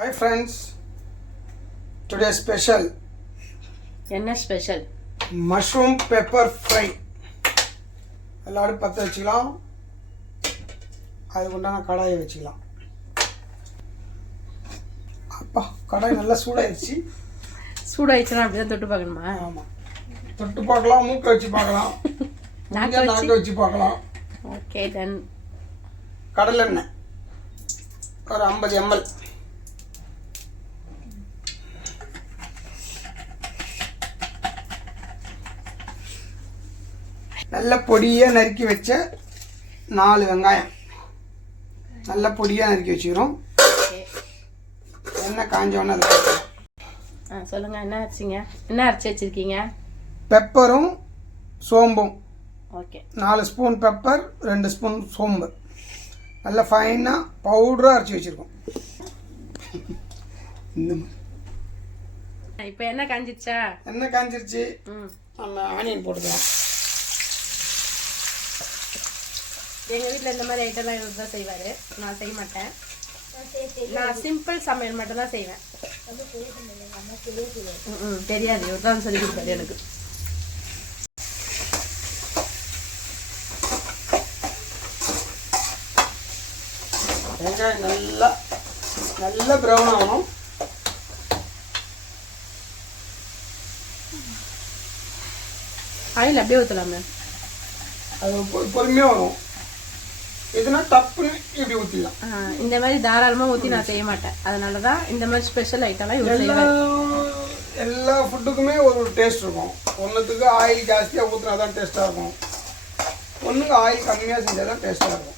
Hi friends today special என்ன special mushroom pepper fry எல்லாரும் பற்ற வச்சுக்கலாம். அதுக்கு உண்டான கடாயை வச்சுக்கலாம். அப்பா கடாய் நல்லா சூடாயிடுச்சு சூடாயிடுச்சுன்னா அப்படிதான் தொட்டு பார்க்கணுமா? ஆமாம் தொட்டு பார்க்கலாம் மூக்கை வச்சு பார்க்கலாம். நாக்கை இங்க வச்சு? நாக்கை வச்சு பார்க்கலாம். ஓகே டன் கடலெண்ணெய். ஒரு ஐம்பது எம்எல். நல்ல பொடியாக நறுக்கி வச்ச நாலு வெங்காயம். நல்ல பொடியாக நறுக்கி வச்சுக்கிறோம். எண்ணெய் காஞ்சோன்னு அதை. ஆ சொல்லுங்க என்ன அரைச்சிங்க என்ன அரைச்சி வச்சிருக்கீங்க? பெப்பரும் சோம்பும். ஓகே. நாலு ஸ்பூன் பெப்பர் ரெண்டு ஸ்பூன் சோம்பு. நல்லா ஃபைனாக பவுடராக அரைச்சி வச்சுருக்கோம். இந்த. இப்போ என்ன காஞ்சிச்சா எண்ணெய் காஞ்சிருச்சு. ம். நம்ம ஆனியன் போட்டுக்கலாம். எங்கள் வீட்டில் இந்த மாதிரி ஐட்டம்லாம் இவர் தான் செய்வார். நான் செய்ய மாட்டேன். நான் சிம்பிள் சமையல் மட்டும் தான் செய்வேன். ம், தெரியாது. இவர் தான் சொல்லி கொடுத்தாரு எனக்கு. வெங்காயம் நல்லா நல்லா ப்ரௌன் ஆகணும். ஆயில் அப்படியே ஊற்றலாமே அது பொ- பொறுமையாக வரும். இதுனா டப்புன்னு இப்படி ஊற்றிடலாம் இந்த மாதிரி தாராளமாக ஊற்றி நான் செய்ய மாட்டேன். அதனால தான் இந்த மாதிரி ஸ்பெஷல் ஐட்டம்லாம் இவர் எல்லா ஃபுட்டுக்குமே ஒரு டேஸ்ட் இருக்கும். ஒன்றுத்துக்கு ஆயில் ஜாஸ்தியாக ஊற்றினா தான் டேஸ்ட்டாக இருக்கும். ஒன்றுக்கு ஆயில் கம்மியாக செஞ்சால் தான் டேஸ்ட்டாக இருக்கும்.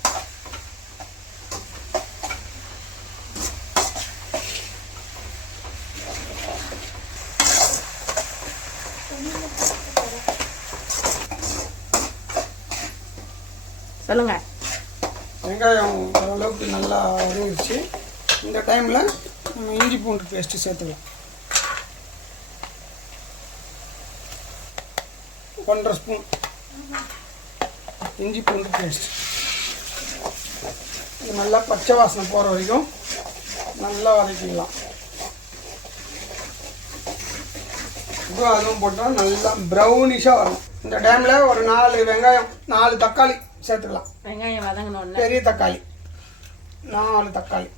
சொல்லுங்க. வெங்காயம் ஓரளவுக்கு நல்லா வதங்கிடுச்சு இந்த டைமில் நம்ம இஞ்சி பூண்டு பேஸ்ட்டு சேர்த்துக்கலாம். ஒன்றரை ஸ்பூன் இஞ்சி பூண்டு பேஸ்ட் இது நல்லா பச்சை வாசனை போகிற வரைக்கும் நல்லா வதக்கிக்கலாம். இப்போ அதுவும் போட்டால் நல்லா ப்ரௌனிஷாக வரும். இந்த டைமில் ஒரு நாலு வெங்காயம் நாலு தக்காளி சேர்த்துக்கலாம். வெங்காயம் வதங்கினோடனே பெரிய தக்காளி. நாலு தக்காளி.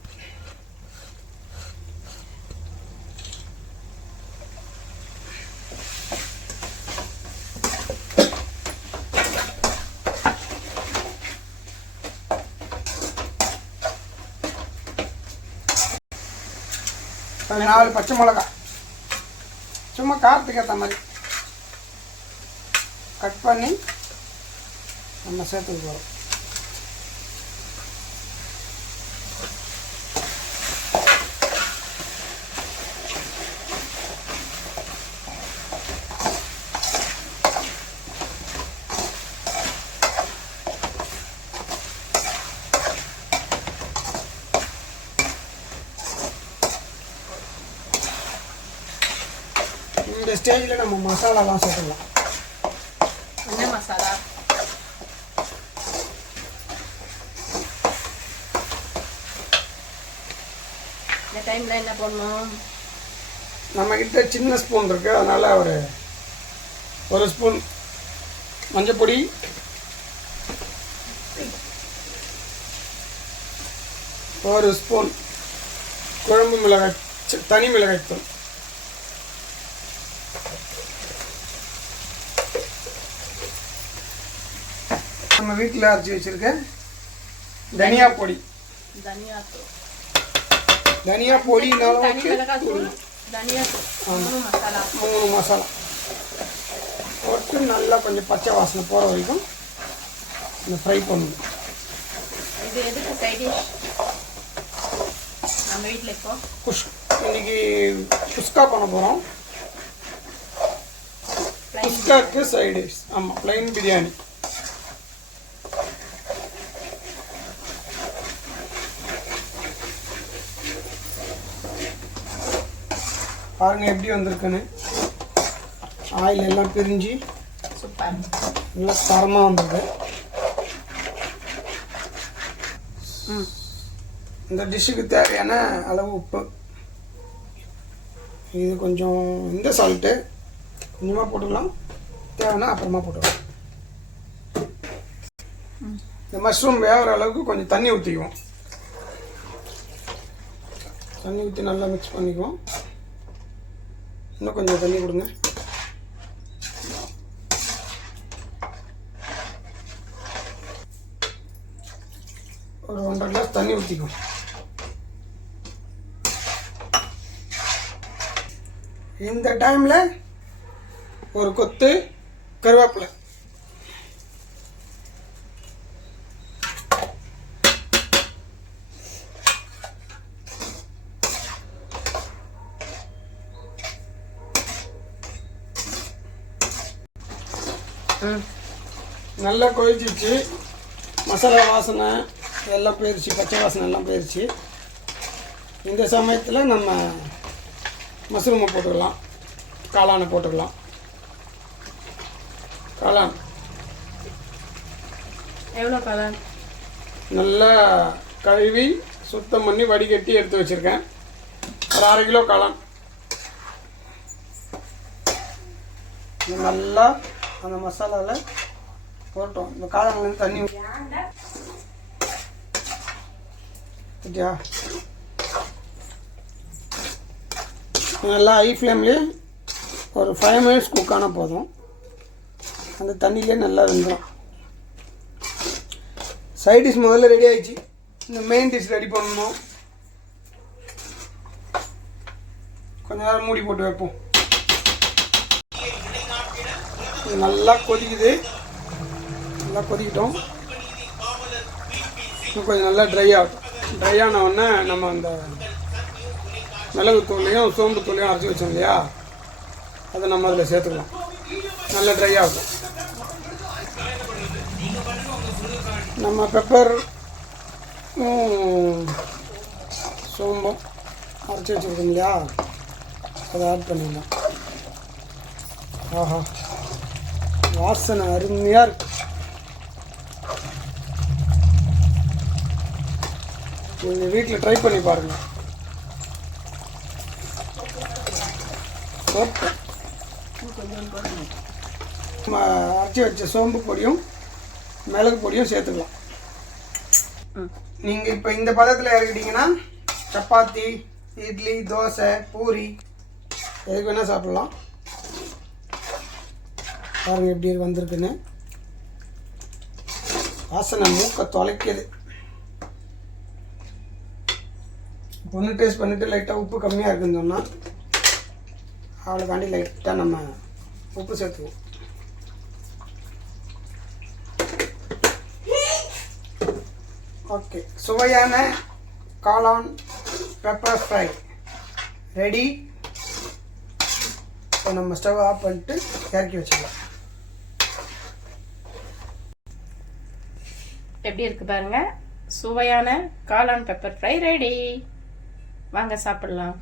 நாலு பச்சை மிளகா. சும்மா காரத்துக்கு ஏற்ற மாதிரி. கட் பண்ணி நம்ம சேர்த்துக்க போகிறோம் இந்த ஸ்டேஜில் நம்ம மசாலாலாம் சேர்த்துக்கலாம் என்ன மசாலா இந்த டைம்ல என்ன பண்ணணும் நம்மக்கிட்ட சின்ன ஸ்பூன் இருக்குது அதனால் ஒரு ஒரு ஸ்பூன் மஞ்சப்பொடி ஒரு ஸ்பூன் குழம்பு மிளகாய் தனி மிளகாய் தூள். நம்ம வீட்டில் அரைச்சி வச்சுருக்க தனியா பொடி. தனியா தூள். தனியா பொடினாலும் ஓகே மூணு மசாலா. போட்டு நல்லா கொஞ்சம் பச்சை வாசனை போகிற வரைக்கும் இந்த ஃப்ரை பண்ணணும். இது எதுக்கு சைட் டிஷ் நம்ம வீட்டில் இப்போ? குஷ் இன்னைக்கு குஸ்கா பண்ண போகிறோம் குஸ்காக்கு சைடு ஆமாம் ப்ளைன் பிரியாணி. பாருங்க எப்படி வந்திருக்குன்னு. ஆயில் எல்லாம் பிரிஞ்சு சூப்பர். நல்லா தரமாக ம். இந்த டிஷ்ஷுக்கு தேவையான அளவு உப்பு. இது கொஞ்சம் இந்த சால்ட்டு கொஞ்சமாக போட்டுக்கலாம் தேவைன்னா அப்புறமா போட்டுக்கலாம் இந்த மஷ்ரூம் வேகிற அளவுக்கு கொஞ்சம் தண்ணி ஊற்றிக்குவோம் தண்ணி ஊற்றி நல்லா மிக்ஸ் பண்ணிக்குவோம். இன்னும் கொஞ்சம் தண்ணி கொடுங்க. ஒரு ஒன்றரை கிளாஸ் தண்ணி ஊற்றிக்கும் இந்த டைமில் ஒரு கொத்து கருவேப்பிலை. நல்லா கொதிச்சிச்சு மசாலா வாசனை எல்லாம் போயிடுச்சு பச்சை வாசனை எல்லாம் போயிடுச்சு இந்த சமயத்தில் நம்ம மஷ்ரூமை போட்டுக்கலாம். காளானை போட்டுக்கலாம். காளான். எவ்வளோ கலர் நல்லா கழுவி சுத்தம் பண்ணி வடிகட்டி எடுத்து வச்சுருக்கேன். ஒரு அரை கிலோ காளான். நல்லா அந்த மசாலாவில் போட்டோம். இந்த காலங்கள்லேருந்து தண்ணி சரியா நல்லா ஹை ஃப்ளேம்லேயே ஒரு ஃபைவ் மினிட்ஸ் குக் ஆனால் போதும். அந்த தண்ணியிலே நல்லா வெந்துடும் சைட் டிஷ் முதல்ல ரெடி ஆகிடுச்சு இந்த மெயின் டிஷ் ரெடி பண்ணணும். கொஞ்ச நேரம் மூடி போட்டு வைப்போம். நல்லா கொதிக்குது. நல்லா கொதிக்கிட்டோம். இன்னும் கொஞ்சம் நல்லா ட்ரை ஆகும் ட்ரை ஆனவுடனே நம்ம அந்த மிளகு தூளையும் சோம்பு தூளையும் அரைச்சி வச்சோம் இல்லையா? அதை நம்ம அதில் சேர்த்துக்கலாம். நல்லா ட்ரை ஆகும் நம்ம பெப்பர் சோம்பும் அரைச்சி வச்சுருக்கோம் இல்லையா? அதை ஆட் பண்ணிடலாம். ஆஹா. வாசனை அருமையாக இருக்குது நீங்கள் வீட்டில் ட்ரை பண்ணி பாருங்கள் நம்ம அரைச்சி வச்ச சோம்பு பொடியும் மிளகு பொடியும் சேர்த்துக்கலாம். நீங்கள் இப்போ இந்த பதத்தில் இறக்கிட்டீங்கன்னா சப்பாத்தி இட்லி தோசை பூரி எதுக்கு வேணால் சாப்பிட்லாம். பாருங்க எப்படி வந்திருக்குன்னு. வாசனை மூக்க தொலைக்குது. ஒன்று டேஸ்ட் பண்ணிவிட்டு லைட்டாக உப்பு கம்மியாக இருக்குன்னு சொன்னால் அவ்வளோக்காண்டி லைட்டாக நம்ம உப்பு சேர்த்துக்குவோம். ஓகே சுவையான காளான் பெப்பர் ஃப்ரை ரெடி இப்போ நம்ம ஸ்டவ் ஆஃப் பண்ணிட்டு இறக்கி வச்சுக்கலாம். எப்படி இருக்கு பாருங்க? சுவையான காளான் பெப்பர் ஃப்ரை ரெடி வாங்க சாப்பிடலாம்.